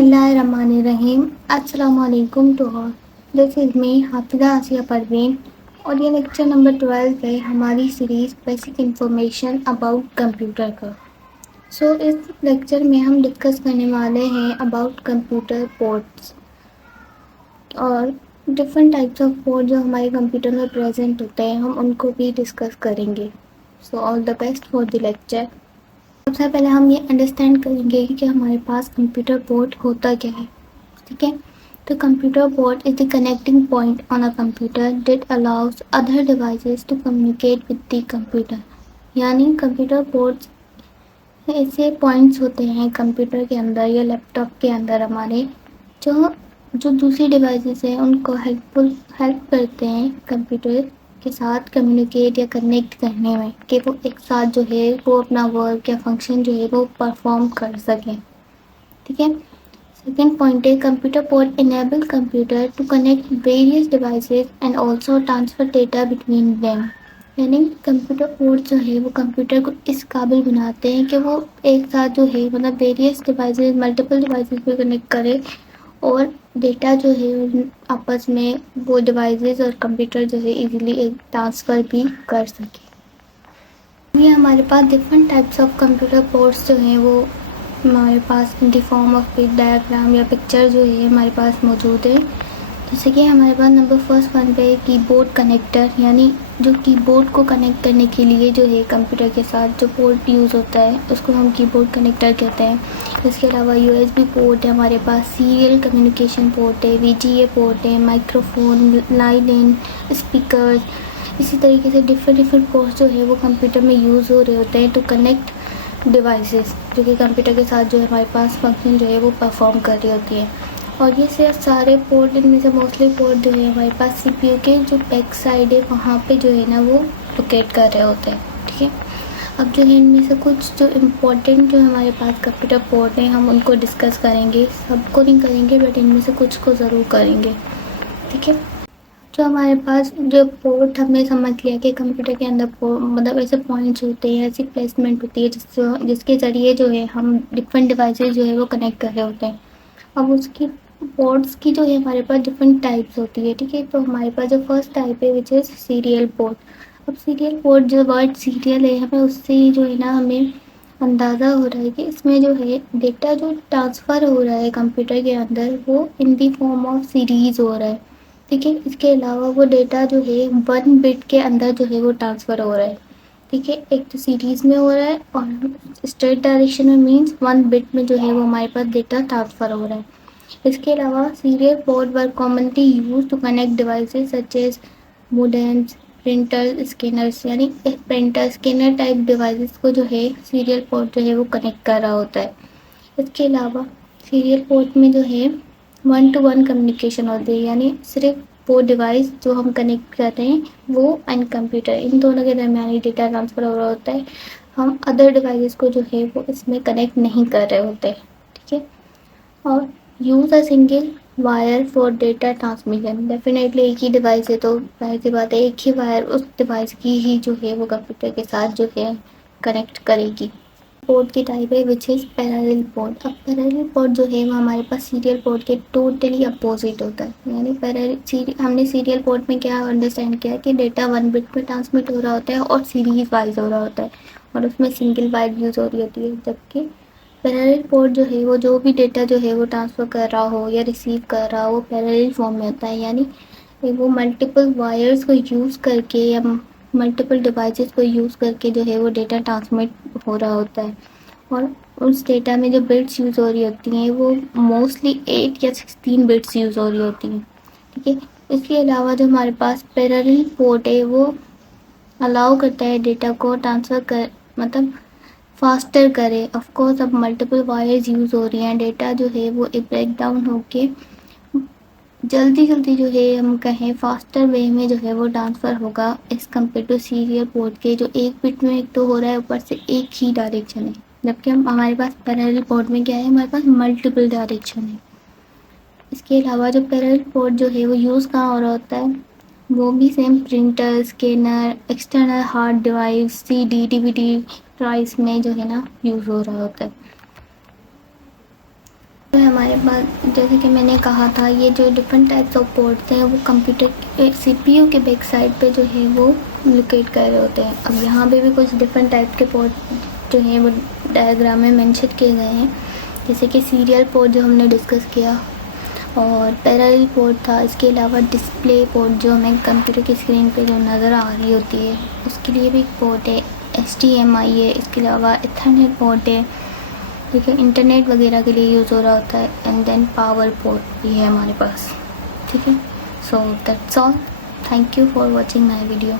Bismillahirrahmanirrahim. Assalamu alaikum to all. This is me حافظہ آسیہ پروین اور یہ lecture number 12 ہے ہماری series basic information about computer کا. اس لیکچر میں ہم ڈسکس کرنے والے ہیں اباؤٹ کمپیوٹر پورٹس اور ڈفرینٹ ٹائپس آف پورٹ جو ہمارے کمپیوٹر میں پریزنٹ ہوتے ہیں ہم ان کو بھی ڈسکس کریں گے. All the best for the lecture. سب سے پہلے ہم یہ انڈرسٹینڈ کریں گے کہ ہمارے پاس کمپیوٹر پورٹ ہوتا کیا ہے. ٹھیک ہے، تو computer port is the connecting point on a computer that allows other devices to communicate with the computer. یعنی کمپیوٹر پورٹس ایسے پوائنٹس ہوتے ہیں کمپیوٹر کے اندر یا لیپ ٹاپ کے اندر ہمارے جو دوسری ڈیوائسز ہیں ان کو ہیلپ کرتے ہیں کمپیوٹر کے ساتھ کمیونیکیٹ یا کنیکٹ کرنے میں کہ وہ ایک ساتھ جو ہے وہ اپنا ورک یا فنکشن جو ہے وہ پرفارم کر سکیں. ٹھیک ہے. سیکنڈ پوائنٹ ہے computer port enable computer to connect various devices and also transfer data between them. یعنی کمپیوٹر پورٹ جو ہے وہ کمپیوٹر کو اس قابل بناتے ہیں کہ وہ ایک ساتھ جو ہے مطلب ویریس ڈیوائسز ملٹیپل ڈیوائسز پہ کنیکٹ کرے اور ڈیٹا جو ہے آپس میں وہ ڈیوائسز اور کمپیوٹر جو ہے ایزیلی ٹرانسفر بھی کر سکے. یہ ہمارے پاس different types of computer ports جو ہیں وہ ہمارے پاس in the form of pic diagram یا پکچر جو ہے ہمارے پاس موجود ہے. جیسے کہ ہمارے پاس نمبر فرسٹ ون پہ کی بورڈ کنیکٹر، یعنی جو کی بورڈ کو کنیکٹ کرنے کے لیے جو ہے کمپیوٹر کے ساتھ جو پورٹ یوز ہوتا ہے اس کو ہم کی بورڈ کنیکٹر کہتے ہیں. اس کے علاوہ USB پورٹ ہے ہمارے پاس، سیریل کمیونیکیشن پورٹ ہے، VGA پورٹ ہے، مائکرو فون، لائن ان، اسپیکرز. اسی طریقے سے ڈفرینٹ پورٹس جو ہے وہ کمپیوٹر میں یوز ہو رہے ہوتے ہیں ٹو کنیکٹ ڈیوائسز جو کہ کمپیوٹر کے ساتھ جو ہے ہمارے پاس فنکشن جو ہے وہ پرفارم کر رہی ہوتی ہے. اور یہ صرف سارے پورٹ ان میں سے موسٹلی پورٹ جو ہے ہمارے پاس CPU کے جو بیک سائڈ ہے وہاں پہ جو ہے نا وہ لوکیٹ کر رہے ہوتے ہیں. ٹھیک ہے. اب جو ہے ان میں سے کچھ جو امپورٹنٹ جو ہمارے پاس کمپیوٹر پورٹ ہیں ہم ان کو ڈسکس کریں گے. سب کو نہیں کریں گے بٹ ان میں سے کچھ کو ضرور کریں گے. ٹھیک ہے. جو ہمارے پاس جو پورٹ ہم نے سمجھ لیا کہ کمپیوٹر کے اندر مطلب ایسے پوائنٹس ہوتے ہیں، ایسی پلیسمنٹ ہوتی ہے جس کے ذریعے جو ہے ہم ڈفرینٹ ڈیوائسز جو ہے وہ کنیکٹ کر رہے ہوتے ہیں. اب اس کی پورٹس کی جو ہے ہمارے پاس ڈفرینٹ ٹائپس ہوتی ہے. ٹھیک ہے. تو ہمارے پاس جو فرسٹ ٹائپ ہے وچ از سیریل پورٹ. اب سیریل پورٹ جو ورڈ سیریل ہے ہمیں اس سے جو ہے نا ہمیں اندازہ ہو رہا ہے کہ اس میں جو ہے ڈیٹا جو ٹرانسفر ہو رہا ہے کمپیوٹر کے اندر وہ ان دی فارم آف سیریز ہو رہا ہے. ٹھیک ہے. اس کے علاوہ وہ ڈیٹا جو ہے 1 بٹ کے اندر جو ہے وہ ٹرانسفر ہو رہا ہے. ٹھیک ہے. ایک تو سیریز میں ہو رہا ہے اور اسٹریٹ ڈائریکشن میں مینس 1 بٹ میں جو ہے وہ ہمارے پاس ڈیٹا ٹرانسفر ہو رہا ہے. اس کے علاوہ serial port were commonly used to connect devices such as modems, printer, scanners. یعنی پرنٹر اسکینر ٹائپ ڈیوائسز کو جو ہے سیریل پورٹ جو ہے وہ کنیکٹ کر رہا ہوتا ہے. اس کے علاوہ سیریل پورٹ میں جو ہے 1 to 1 کمیونیکیشن ہوتی ہے. یعنی صرف وہ ڈیوائس جو ہم کنیکٹ کر رہے ہیں وہ اینڈ کمپیوٹر ان دونوں کے درمیان ڈیٹا ٹرانسفر ہو رہا ہوتا ہے. ہم ادر ڈیوائسز کو جو ہے وہ اس میں کنیکٹ نہیں کر رہے ہوتے. ٹھیک ہے. اور use a single wire for data transmission. Definitely ایک ہی ڈیوائس ہے تو ظاہر سی بات ہے ایک ہی وائر اس ڈیوائس کی ہی جو ہے وہ کمپیوٹر کے ساتھ جو ہے کنیکٹ کرے گی. پورٹ کی ٹائپ ہے وچ از پیرالل پورٹ. اب پیرالل پورٹ جو ہے وہ ہمارے پاس سیریل پورٹ کے ٹوٹلی اپوزٹ ہوتا ہے. یعنی ہم نے سیریل پورٹ میں کیا انڈرسٹینڈ کیا کہ ڈیٹا 1 بٹ میں ٹرانسمٹ ہو رہا ہوتا ہے اور سیریز وائز ہو رہا ہوتا ہے اور اس میں سنگل وائر یوز ہو رہی ہوتی ہے. جبکہ پیرالل پورٹ جو ہے وہ جو بھی ڈیٹا جو ہے وہ ٹرانسفر کر رہا ہو یا ریسیو کر رہا ہو وہ پیرالل فارم میں ہوتا ہے. یعنی وہ ملٹیپل وائرس کو یوز کر کے یا ملٹیپل ڈیوائسز کو یوز کر کے جو ہے وہ ڈیٹا ٹرانسمٹ ہو رہا ہوتا ہے. اور اس ڈیٹا میں جو بٹس یوز ہو رہی ہوتی ہیں وہ موسٹلی 8 یا 16 بٹس یوز ہو رہی ہوتی ہیں. ٹھیک ہے. اس کے علاوہ جو ہمارے پاس پیرالل پورٹ ہے وہ الاؤ کرتا ہے ڈیٹا کو ٹرانسفر مطلب فاسٹر کرے. آف کورس اب ملٹیپل وائرز یوز ہو رہی ہیں، ڈیٹا جو ہے وہ ایک بریک ڈاؤن ہو کے جلدی جو ہے ہم کہیں فاسٹر وے میں جو ہے وہ ٹرانسفر ہوگا اس کمپیئر ٹو سیریل پورٹ کے جو ایک بٹ میں ایک تو ہو رہا ہے اوپر سے ایک ہی ڈائریکشن ہے. جبکہ ہمارے پاس پیرالل پورٹ میں کیا ہے ہمارے پاس ملٹیپل ڈائریکشن ہے. اس کے علاوہ جو پیرالل پورٹ جو ہے وہ یوز کہاں ہو رہا ہوتا ہے وہ بھی same printer, scanner, external hard device, CD DVD drives میں جو ہے نا یوز ہو رہا ہوتا ہے. ہمارے پاس جیسے کہ میں نے کہا تھا یہ جو ڈفرینٹ ٹائپس آف پورٹس ہیں وہ کمپیوٹر سی پی یو کے بیک سائڈ پہ جو ہے وہ لوکیٹ کر رہے ہوتے ہیں. اب یہاں پہ بھی کچھ ڈفرینٹ ٹائپ کے پورٹ جو ہیں وہ ڈائیگرام میں مینشن کیے گئے ہیں, جیسے کہ سیریل پورٹ جو ہم نے ڈسکس کیا, اور پیرالل پورٹ تھا. اس کے علاوہ ڈسپلے پورٹ جو ہمیں کمپیوٹر کی اسکرین پہ جو نظر آ رہی ہوتی ہے اس کے لیے بھی ایک پورٹ ہے. HDMI ہے. اس کے علاوہ ایتھرنیٹ پورٹ ہے, ٹھیک ہے, انٹرنیٹ وغیرہ کے لیے یوز ہو رہا ہوتا ہے. اینڈ دین پاور پورٹ بھی ہے ہمارے پاس, ٹھیک ہے. So that's all. Thank you for watching my video.